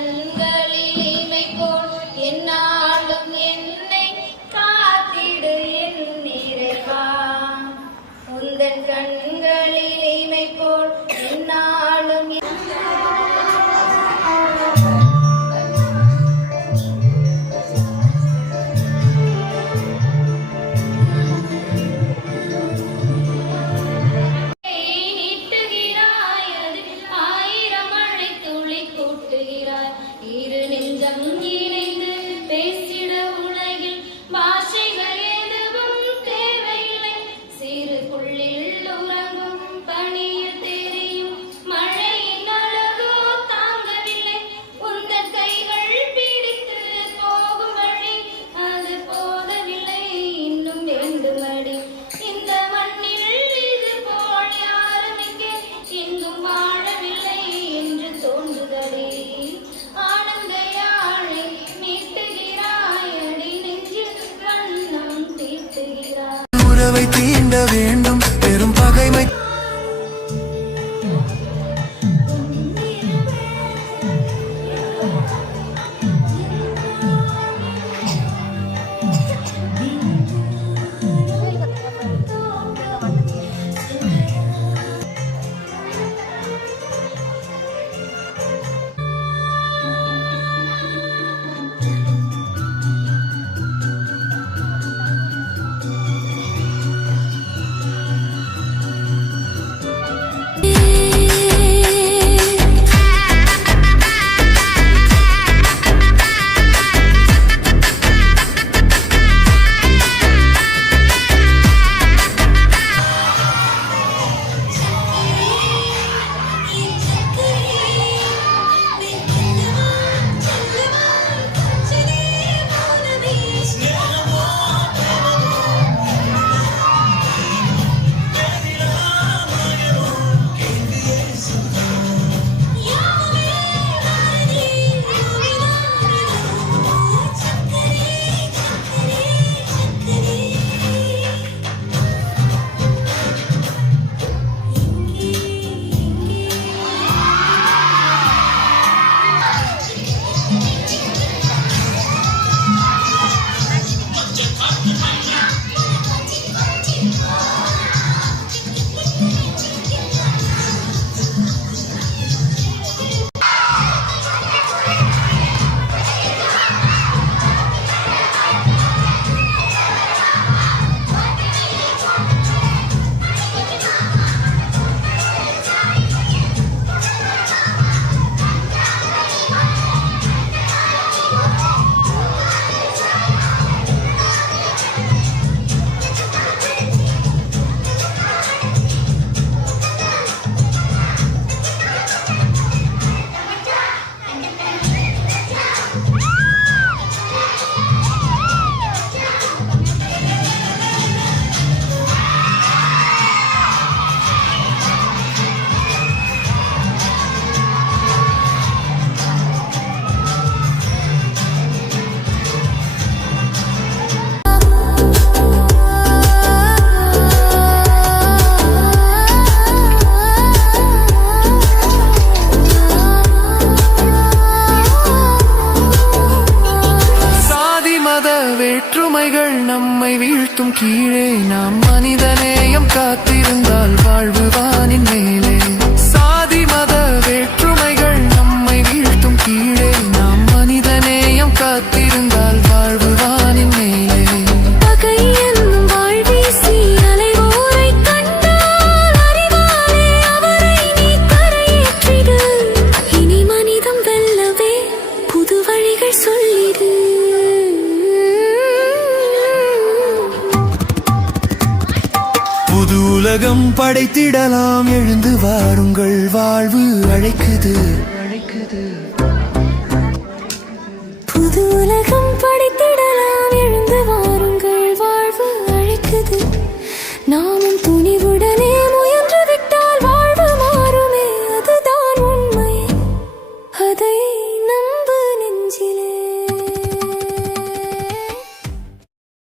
கண்களில் இமைக்கோள் என்னாலும் என்னை காத்திடு என் நிறைவா. உந்தன் கண்களில் இமைக்கோள் என்னாலும் இரு நெஞ்சம் இணைந்து பேசிட உலகில் பாஷைகள் எதுவும் தேவையில்லை. சிறு புள்ளில் உறங்கும் பணியில் தெரியும் மழையின் அழகோ தாங்கவில்லை. உந்தன் கைகள் பிடித்து போகும் வழி அது போதவில்லை, இன்னும் வேண்டும் அடி. இந்த மண்ணில் இது போல் யாரும் இங்கே எங்கும் வாழவில்லை என்று தோன்றுதடி. உறவை தீண்ட வேண்டும் பெரும் பகைமை. வேற்றுமைகள் நம்மை வீழ்த்தும் கீழே, நாம் மனிதநேயம் காத்திருந்தால் வாழ்வு வானின் மேலே. சாதி மத வேற்றுமைகள் நம்மை வீழ்த்தும் கீழே, நாம் மனிதநேயம் காத்திருந்தால் வாழ்வு வானின் மேலே. புது உலகம் படைத்திடலாம், எழுந்து வாருங்கள், வாழ்வு அழைக்குது.